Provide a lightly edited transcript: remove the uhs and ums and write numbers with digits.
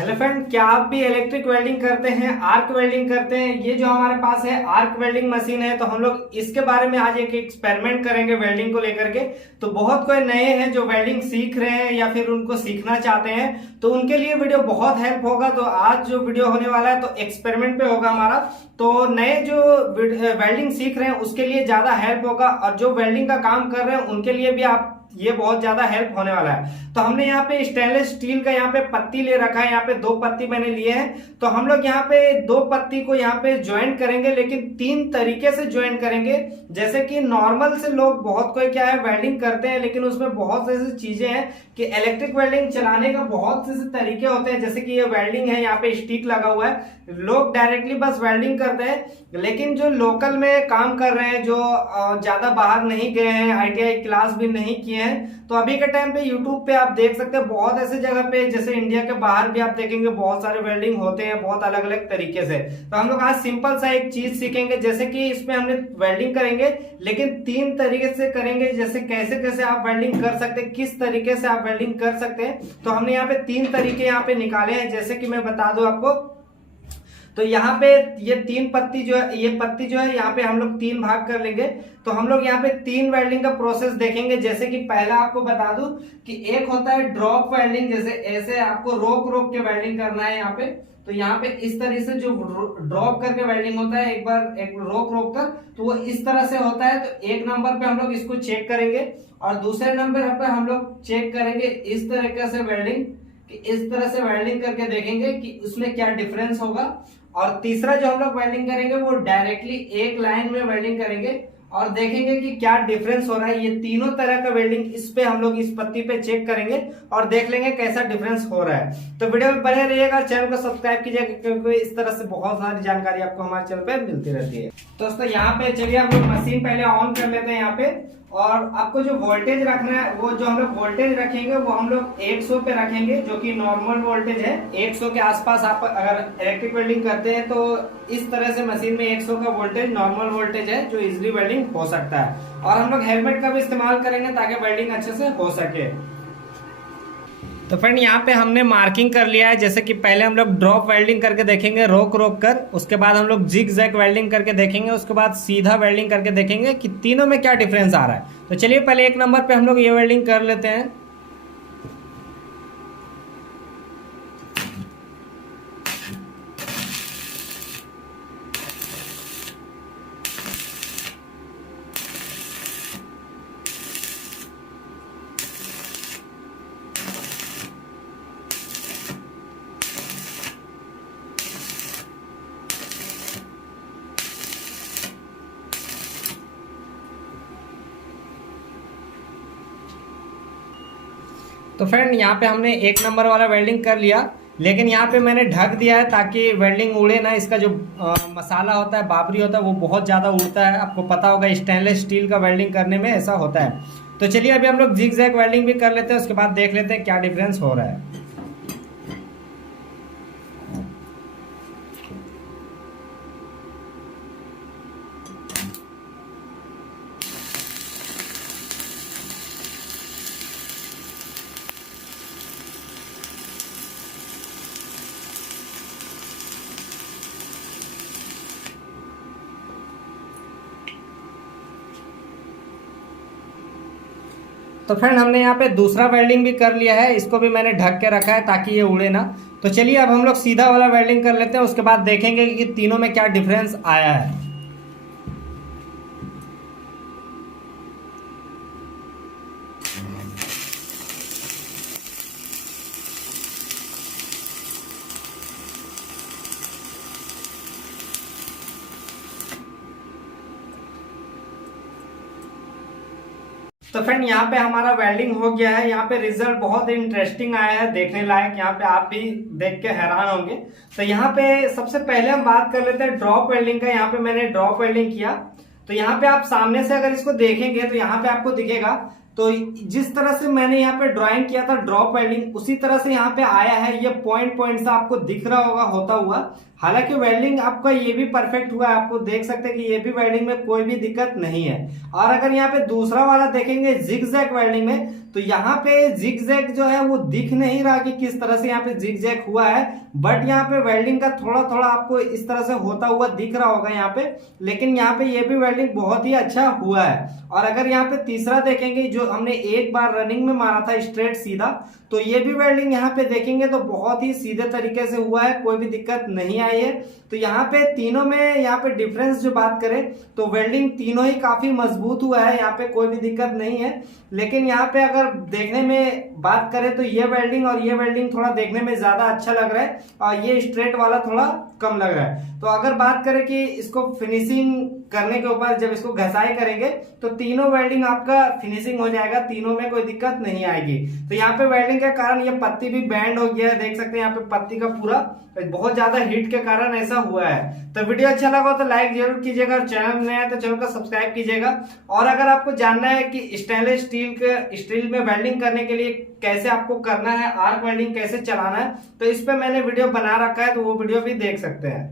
Hello friend, क्या आप भी इलेक्ट्रिक वेल्डिंग करते हैं, आर्क वेल्डिंग करते हैं? ये जो हमारे पास है आर्क वेल्डिंग मशीन है, तो हम लोग इसके बारे में आज एक एक्सपेरिमेंट करेंगे वेल्डिंग को लेकर के। तो बहुत कोई नए हैं जो वेल्डिंग सीख रहे हैं या फिर उनको सीखना चाहते हैं, तो उनके लिए वीडियो बहुत हेल्प होगा। तो आज जो वीडियो होने वाला है तो एक्सपेरिमेंट पे होगा हमारा। तो नए जो वेल्डिंग सीख रहे हैं उसके लिए ज्यादा हेल्प होगा, और जो वेल्डिंग का काम कर रहे हैं उनके लिए भी आप ये बहुत ज्यादा हेल्प होने वाला है। तो हमने यहाँ पे स्टेनलेस स्टील का यहाँ पे पत्ती ले रखा है, यहाँ पे 2 पत्ती मैंने लिए हैं। तो हम लोग यहाँ पे 2 पत्ती को यहाँ पे ज्वाइंट करेंगे, लेकिन 3 तरीके से ज्वाइंट करेंगे। जैसे कि नॉर्मल से लोग बहुत कोई क्या है वेल्डिंग करते हैं, लेकिन उसमें बहुत ऐसी चीजें हैं कि इलेक्ट्रिक वेल्डिंग चलाने का बहुत से तरीके होते हैं। जैसे कि ये वेल्डिंग है, यहाँ पे स्टिक लगा हुआ है, लोग डायरेक्टली बस वेल्डिंग करते हैं। लेकिन जो लोकल में काम कर रहे हैं, जो ज्यादा बाहर नहीं गए हैं, ITI क्लास भी नहीं किए हैं, तो अभी के टाइम पे यूट्यूब पे आप देख सकते हैं बहुत ऐसे जगह पे, जैसे इंडिया के बाहर भी आप देखेंगे बहुत सारे वेल्डिंग होते हैं बहुत अलग अलग तरीके से। तो हम लोग आज सिंपल सा एक चीज सीखेंगे, जैसे कि इसमें हमने वेल्डिंग करेंगे लेकिन 3 तरीके से करेंगे। जैसे कैसे कैसे आप वेल्डिंग कर सकते हैं, किस तरीके से आप वेल्डिंग कर सकते हैं। तो हमने यहाँ पे 3 तरीके यहाँ पे निकाले हैं। जैसे कि मैं बता दूं आपको, तो यहाँ पे ये 3 पत्ती जो है, ये पत्ती जो है यहाँ पे हम लोग 3 भाग कर लेंगे। तो हम लोग यहाँ पे 3 वेल्डिंग का प्रोसेस देखेंगे। जैसे कि पहला आपको बता दूं कि एक होता है ड्रॉप वेल्डिंग, जैसे ऐसे आपको रोक रोक के वेल्डिंग करना है यहाँ पे। तो यहाँ पे इस तरह से जो ड्रॉप करके वेल्डिंग होता है, एक बार एक रोक रोक कर, तो वो इस तरह से होता है। तो 1 नंबर पे हम लोग इसको चेक करेंगे, और दूसरे नंबर पे हम लोग चेक करेंगे इस तरीके से वेल्डिंग, कि इस तरह से वेल्डिंग करके देखेंगे कि उसमें क्या डिफरेंस होगा। और तीसरा जो हम लोग वेल्डिंग करेंगे वो डायरेक्टली एक लाइन में वेल्डिंग करेंगे और देखेंगे कि क्या डिफरेंस हो रहा है। ये तीनों तरह का वेल्डिंग इस पे हम लोग इस पत्ती पे चेक करेंगे और देख लेंगे कैसा डिफरेंस हो रहा है। तो वीडियो में बने रहिएगा, चैनल को सब्सक्राइब कीजिएगा, क्योंकि इस तरह से बहुत सारी जानकारी आपको हमारे चैनल पे मिलती रहती है। दोस्तों यहाँ पे चलिए हम लोग मशीन पहले ऑन कर लेते हैं यहाँ पे। और आपको जो वोल्टेज रखना है, वो जो हम लोग वोल्टेज रखेंगे वो हम लोग 100 पे रखेंगे, जो कि नॉर्मल वोल्टेज है। 100 के आसपास आप अगर इलेक्ट्रिक वेल्डिंग करते हैं तो इस तरह से मशीन में 100 का वोल्टेज नॉर्मल वोल्टेज है, जो इजिली वेल्डिंग हो सकता है। और हम लोग हेलमेट का भी इस्तेमाल करेंगे ताकि वेल्डिंग अच्छे से हो सके। तो फ्रेंड यहाँ पे हमने मार्किंग कर लिया है। जैसे कि पहले हम लोग ड्रॉप वेल्डिंग करके देखेंगे रोक रोक कर, उसके बाद हम लोग जिग जैग वेल्डिंग करके देखेंगे, उसके बाद सीधा वेल्डिंग करके देखेंगे कि तीनों में क्या डिफरेंस आ रहा है। तो चलिए पहले 1 नंबर पे हम लोग ये वेल्डिंग कर लेते हैं। तो फ्रेंड यहाँ पे हमने 1 नंबर वाला वेल्डिंग कर लिया, लेकिन यहाँ पे मैंने ढक दिया है ताकि वेल्डिंग उड़े ना। इसका जो मसाला होता है, बाबरी होता है, वो बहुत ज़्यादा उड़ता है। आपको पता होगा स्टेनलेस स्टील का वेल्डिंग करने में ऐसा होता है। तो चलिए अभी हम लोग जिग जैग वेल्डिंग भी कर लेते हैं, उसके बाद देख लेते हैं क्या डिफरेंस हो रहा है। तो फ्रेंड हमने यहाँ पे दूसरा वेल्डिंग भी कर लिया है, इसको भी मैंने ढक के रखा है ताकि ये उड़े ना। तो चलिए अब हम लोग सीधा वाला वेल्डिंग कर लेते हैं, उसके बाद देखेंगे कि तीनों में क्या डिफरेंस आया है। तो फ्रेंड यहाँ पे हमारा वेल्डिंग हो गया है। यहाँ पे रिजल्ट बहुत इंटरेस्टिंग आया है, देखने लायक। यहाँ पे आप भी देख के हैरान होंगे। तो यहाँ पे सबसे पहले हम बात कर लेते हैं ड्रॉप वेल्डिंग का। यहाँ पे मैंने ड्रॉप वेल्डिंग किया, तो यहाँ पे आप सामने से अगर इसको देखेंगे तो यहाँ पे आपको दिखेगा। तो जिस तरह से मैंने यहाँ पे ड्राइंग किया था ड्रॉप वेल्डिंग, उसी तरह से यहाँ पे आया है। ये पॉइंट पॉइंट सा आपको दिख रहा होगा होता हुआ। हालांकि वेल्डिंग आपका ये भी परफेक्ट हुआ है, आपको देख सकते हैं कि ये भी वेल्डिंग में कोई भी दिक्कत नहीं है। और अगर यहाँ पे दूसरा वाला देखेंगे जिगजैग वेल्डिंग में, तो यहाँ पे जिगजैग जो है वो दिख नहीं रहा कि किस तरह से यहाँ पे जिगजैग हुआ है, बट यहाँ पे वेल्डिंग का थोड़ा थोड़ा आपको इस तरह से होता हुआ दिख रहा होगा यहाँ पे, लेकिन यहाँ पे ये भी वेल्डिंग बहुत ही अच्छा हुआ है। और अगर यहाँ पे तीसरा देखेंगे जो हमने एक बार रनिंग में मारा था स्ट्रेट सीधा, तो ये भी वेल्डिंग यहाँ पे देखेंगे तो बहुत ही सीधे तरीके से हुआ है, कोई भी दिक्कत नहीं आई है। तो यहाँ पे तीनों में यहाँ पे डिफरेंस जो बात करें तो वेल्डिंग तीनों ही काफी मजबूत हुआ है, यहाँ पे कोई भी दिक्कत नहीं है। लेकिन यहाँ पे अगर देखने में बात करें तो ये वेल्डिंग और ये वेल्डिंग थोड़ा देखने में ज्यादा अच्छा लग रहा है और ये स्ट्रेट वाला थोड़ा कम लग रहा है। तो अगर बात करें कि इसको फिनिशिंग करने के ऊपर जब इसको घसाई करेंगे तो तीनों वेल्डिंग आपका फिनिशिंग हो जाएगा, तीनों में कोई दिक्कत नहीं आएगी। तो यहाँ पे वेल्डिंग के कारण ये पत्ती भी बैंड हो गया है, देख सकते हैं यहाँ पे पत्ती का पूरा बहुत ज्यादा हीट के कारण ऐसा हुआ है। तो वीडियो अच्छा लगा तो लाइक जरूर कीजिएगा, चैनल नया है तो चैनल को सब्सक्राइब कीजिएगा। और अगर आपको जानना है कि स्टेनलेस स्टील में वेल्डिंग करने के लिए कैसे आपको करना है, आर्क वेल्डिंग कैसे चलाना है, तो इस पे मैंने वीडियो बना रखा है, तो वो वीडियो भी देख सकते हैं।